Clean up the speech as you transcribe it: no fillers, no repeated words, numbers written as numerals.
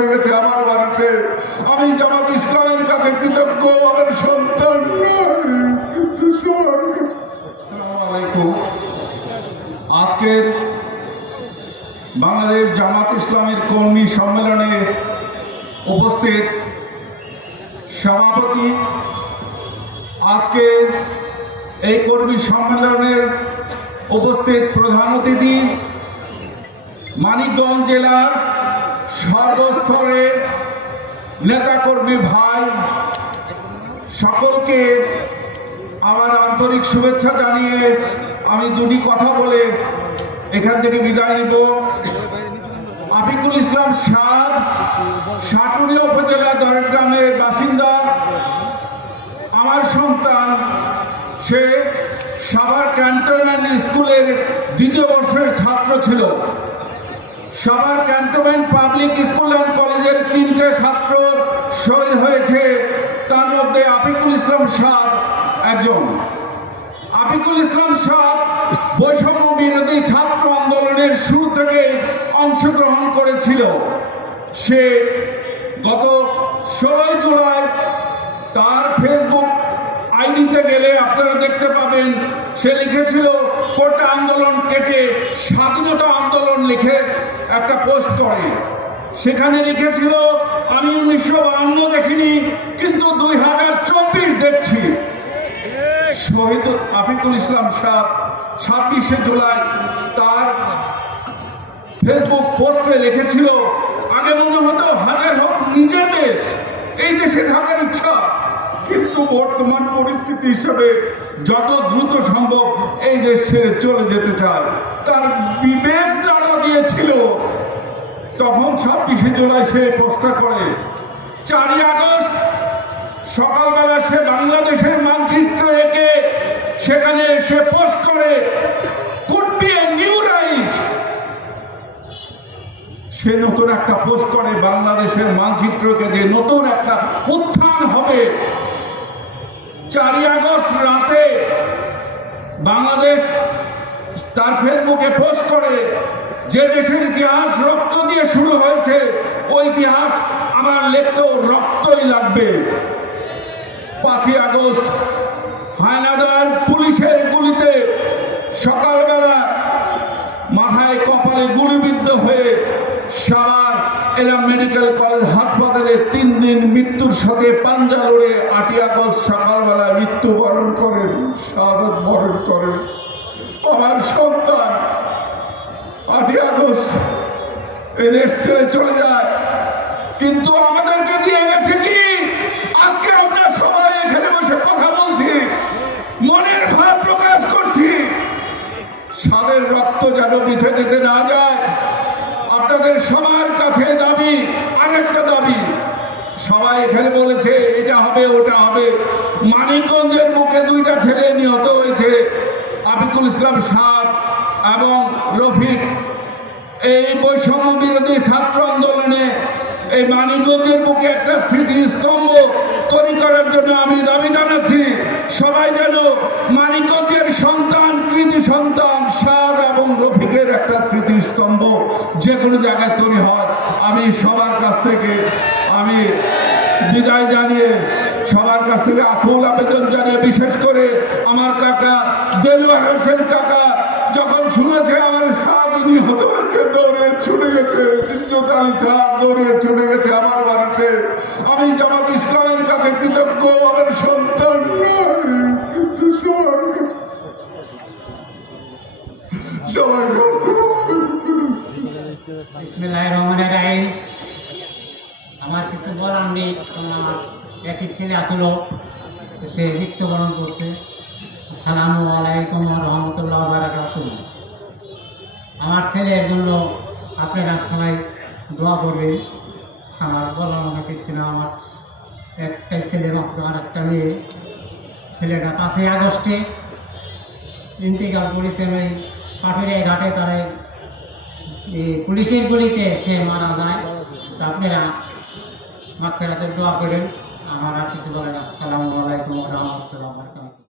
ছুটে গেছে আমার বাড়িতে। আমি জামাত ইসলামের কাছে কৃতজ্ঞ, আমার সন্তান কিন্তু সবার কাছে। আসসালামু আলাইকুম। আজকের বাংলাদেশ জামাত ইসলামের কর্মী সম্মেলনে উপস্থিত সভাপতি, আজকের এই কর্মী সম্মেলনের উপস্থিত প্রধান অতিথি, মানিকগঞ্জ জেলার সর্বস্তরের নেতাকর্মী ভাই সকলকে আমার আন্তরিক শুভেচ্ছা জানিয়ে আমি দুটি কথা বলে এখান থেকে বিদায় নিব। আফিকুল ইসলাম সাদ সাটুরিয়া উপজেলা দরগ্রামের বাসিন্দা, আমার সন্তান। সে সাভার ক্যান্টনমেন্ট স্কুলের দ্বিতীয় বর্ষের ছাত্র ছিল। Savar cantonment public school and কলেজের 3টে ছাত্র শহীদ হয়েছে, তার মধ্যে আফিকুল ইসলাম সাদ একজন। আফিকুল ইসলাম সাদ বৈষম্য বিরোধী ছাত্র আন্দোলনের শুরু থেকে অংশগ্রহণ করেছিল। সে গত 16 জুলাই তার ফেসবুক আইডিতে গেলে আপনারা দেখতে পাবেন, সে লিখেছিল কোটা আন্দোলন কেটে স্বাধীনতা আন্দোলন লিখে একটা পোস্ট করে। সেখানে লিখেছিল, আমি 1952 দেখিনি, কিন্তু 2024 দেখছি। শহীদ আফিকুল ইসলাম সাদ 26শে জুলাই তার ফেসবুক পোস্টে লিখেছিল, আগে মনে হতো হাজার হোক নিজের দেশ, এই দেশে থাকার ইচ্ছা, কিন্তু বর্তমান পরিস্থিতি হিসেবে যত দ্রুত সম্ভব এই দেশ ছেড়ে চলে যেতে চায়। তার বিবেক নাড়া দিয়েছিল। তখন 26শে জুলাই সে পোস্টটা করে। 4ই আগস্ট সকালবেলা সে বাংলাদেশের মানচিত্র এঁকে সেখানে সে পোস্ট করে, could be a new rise. সে নতুন একটা পোস্ট করে, বাংলাদেশের মানচিত্রকে যে নতুন একটা উত্থান হবে। 4ই আগস্ট রাতে বাংলাদেশ তার ফেসবুকে পোস্ট করে, যে দেশের ইতিহাস রক্ত দিয়ে শুরু হয়েছে, ওই ইতিহাস আমার লিখতেও রক্তই লাগবে। 5ই আগস্ট হায়নাদার পুলিশের গুলিতে সকালবেলা মাথায় কপালে গুলিবিদ্ধ হয়ে সাভার এলাম মেডিকেল কলেজ হাসপাতালে 3 দিন মৃত্যুর সাথে পাঞ্জা লড়ে 8ই আগস্ট সকালবেলা মৃত্যুবরণ করেন, শাহাদাত বরণ করেন আমার সন্তান। 8ই আগস্ট এদেশ ছেড়ে চলে যায়, কিন্তু আমাদেরকে দিয়ে গেছে কি? আজকে আমরা সবাই এখানে বসে কথা বলছি, মনের ভাব প্রকাশ করছি। সাদের রক্ত যেন বৃথা যেতে না যায়। আপনাদের সবার কাছে দাবি, আরেকটা দাবি, সবাই এখানে বলেছে এটা হবে ওটা হবে। মানিকগঞ্জের বুকে 2টা ছেলে নিহত হয়েছে, আফিকুল ইসলাম সাদ এবং রফিক। এই বৈষম্য বিরোধী ছাত্র আন্দোলনে এই মানিকগঞ্জের বুকে একটা স্মৃতিস্তম্ভ তৈরি করার জন্য আমি দাবি জানাচ্ছি, সবাই যেন মানিকগঞ্জের সন্তান, কৃতি সন্তান সাদ এবং রফিকের একটা স্মৃতিস্তম্ভ যে কোনো জায়গায় তৈরি হয়। আমি সবার কাছ থেকে আমি বিদায় জানিয়ে, সবার কাছ থেকে আকুল আবেদন জানিয়ে, বিশেষ করে আমার কাকা দেলোয়ার হোসেন কাকা যখন শুনেছে আমার সাদ নিহত হয়েছে, দৌড়ে ছুটে গেছে, দৌড়ে ছুটে গেছে আমার বাড়িতে। আমি জামাত ইসলামের কাছে কৃতজ্ঞ, আমার সন্তান কিন্তু সবার কাছে সবাই। বিসমিল্লাহির রহমানির রহিম। আমার কিছু বলার নেই, কারণ আমার একই ছেলে আসলো, সে মৃত্যুবরণ করছে। আসসালামু আলাইকুম রহমতুল্লাহ বারাকাতুহু। আমার ছেলের জন্য আপনারা সবাই দোয়া করবেন। আমার বলার মতো কিছু না, আমার একটাই ছেলে মাত্র, আর একটা মেয়ে। ছেলেটা 5ই আগস্টে ইন্তেকাল করেছেন, ওই পাটুরিয়া ঘাটে তারা পুলিশের গুলিতে সে মারা যায়। তো আপনারা মাগফিরাতের দোয়া করেন। আমার আর কিছু বলেন। আসসালামু আলাইকুম রহমতুল্লাহ বারাকাতুহু।